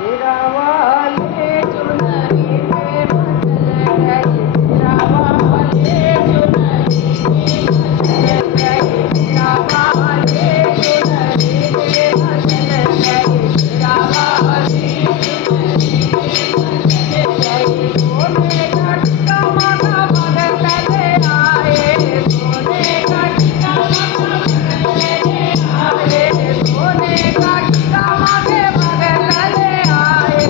तेरा वाले चुनरी पे मचल गई, तेरा वाले चुनरी पे मचल गई, तेरा वाले चुनरी पे मचल गई, तेरा वाले चुनरी पे मचल गई। सोने का टीका माथा बदलते आए, सोने का टीका माथा बदलते आए, सोने का टीका माथे बदलते आए,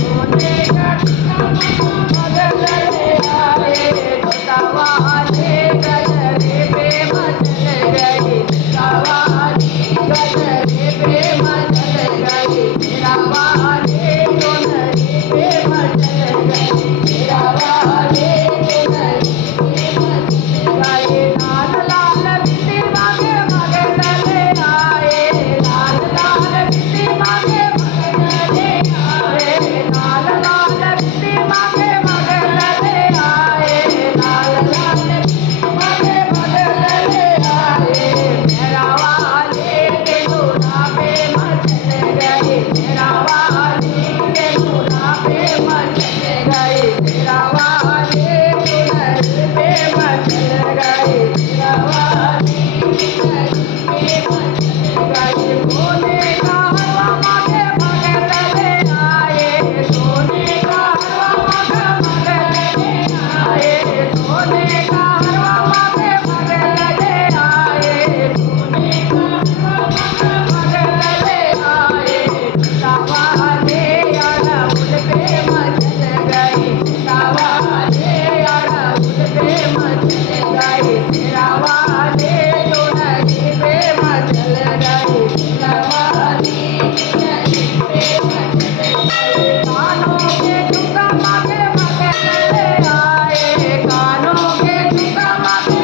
सोने का टीका माथा बदलते आए। छोटा वाले गजरे पे मचल गई, छोटा वाली गजरे पे मचल गई, तेरा वाले चुनरी पे मचल गई, तेरा वाले चुनरी पे मचल गई। लाल लाल बिंदी मांगे मगरले आए, लाल लाल बिंदी मांगे मगरले आए, लाल लाल बिंदी मांगे मगरले आए, लाल लाल बिंदी मांगे मगरले आए। मेरा वाले के दूल्हा पे मचल गई, मेरा वाले के दूल्हा पे मचल गई, तेरा वाले चुनरी पे मचल गई, तेरा वाले चुनरी पे मचल गई। सोने का हलवा मांगे मगरले आए, सोने का हलवा मांगे मगरले आए, सोने का हलवा मांगे मगरले आए, सोने का हलवा मांगे मगरले आए। छोटा वाले अड़हुल पे मचल गई, छोटा वाले अड़हुल पे मचल गई, तेरा वाले चुनरी पे मचल गई, तेरा वाली चुनरी पे मचल गई। कानों के झुमका मांगे मगरले आए, कानों के झुमका मांगे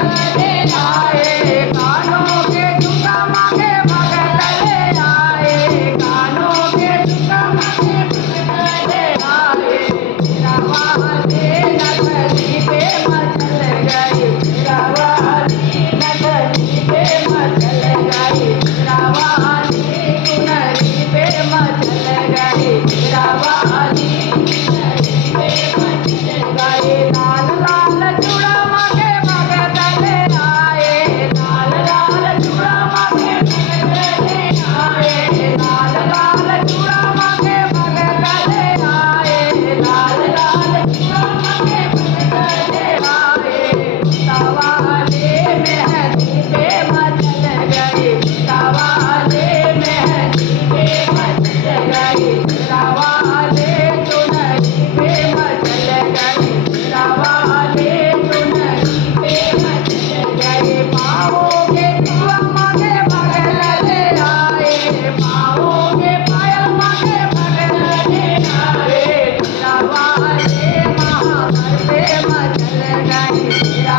मगरले आए, कानों के झुमका मांगे मगरले आए, कानों के झुमका मांगे मगरले आए। तेरा वाले नगरी पे मचल गई, तेरा वाली नगरी पे मचल गई, तेरा वाली चुनरी पे मचल गई, तेरा वाली चुनरी पे मचल गई। लाल लाल चूड़ा मांगे मगरले आए, लाल लाल चूड़ा मांगे मगरले आए, लाल लाल चूड़ा मांगे मगरले आए, लाल लाल चूड़ा मांगे मगरले आए। छोटा वाले मेहंदी पे मचल गई, छोटा वाले मेहंदी पे मचल गई, तेरा वाले चुनरी पे मचल गई, तेरा वाले चुनरी पे मचल गई। पाँवों के टिकवा मांगे मगरले आए, पाँवों के पायल मांगे मगरले आए, तेरा वाले महावर पे मचल गई, तेरा